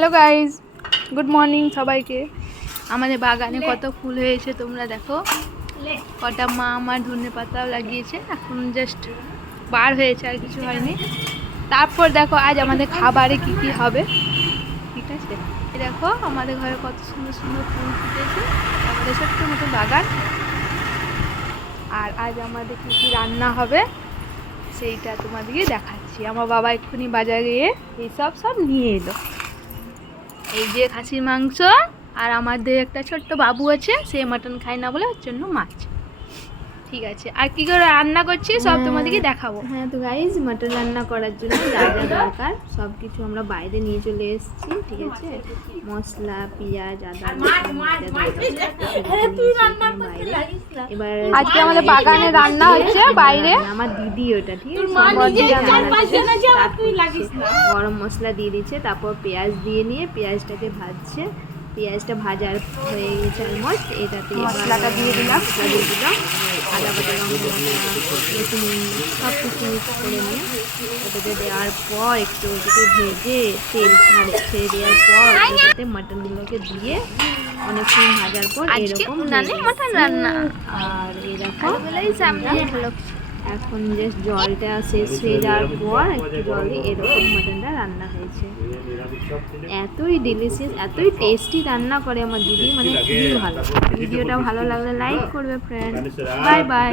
Hello guys, good morning সবাইকে। আমাদের বাগানে কত ফুল হয়েছে তোমরা দেখো। কটা মা আমার ধনে পাতাও লাগিয়েছে, এখন জাস্ট বার হয়েছে, আর কিছু হয়নি। তারপর দেখো আজ আমাদের খাবারে কি কি হবে, ঠিক আছে। দেখো আমাদের ঘরে কত সুন্দর সুন্দর ফুল ফুটেছে, আমাদের ছোট্ট মতো বাগান। আর আজ আমাদের কি কি রান্না হবে সেইটা তোমাদেরকে দেখাচ্ছি। আমার বাবা এক্ষুনি বাজারে গিয়ে এইসব নিয়ে এলো। এই যে খাসির মাংস, আর আমাদের একটা ছোট্ট বাবু আছে, সে মাটন খায় না বলে ওর জন্য মাছ। ঠিক আছে, আর কি করে রান্না করছি সব তোমাদেরকে দেখাবো। হ্যাঁ তো গাইজ, মাটন রান্না করার জন্য যা যা দরকার সব কিছু আমরা বাইরে নিয়ে চলে এসেছি, ঠিক আছে। মশলা, পেঁয়াজ, আদা, এবার আজকে আমাদের বাগানে রান্না হচ্ছে বাইরে। আমার দিদি ওটা, ঠিক আছে, গরম মশলা দিয়ে দিচ্ছে, তারপর পেঁয়াজ দিয়ে নিয়ে পেঁয়াজটাকে ভাজছে। পেঁয়াজটা ভাজার হয়ে গেছে অলমোস্ট, এটাতে মশলাটা দিয়ে দিলাম, আদা বাটা, লঙ্কা রসুন সব কিছু মিক্স করে নিয়ে ওটাতে দেওয়ার পর একটু ওটাকে ভেজে তেল ছেড়ে দেওয়ার পর ওটাতে মাটনগুলোকে দিয়ে অনেকক্ষণ ভাজার পর এরকম মাটন রান্না। আর এরকম এখন জাস্ট জলটা শেষ হয়ে যাওয়ার পর একটু জলে এরকম মাটনটা রান্না হয়েছে। এতই ডিলিশিয়াস, এতই টেস্টি রান্না করে আমার দিদি, মানে খুবই ভালো। ভিডিওটা ভালো লাগলে লাইক করবে ফ্রেন্ড। Bye bye.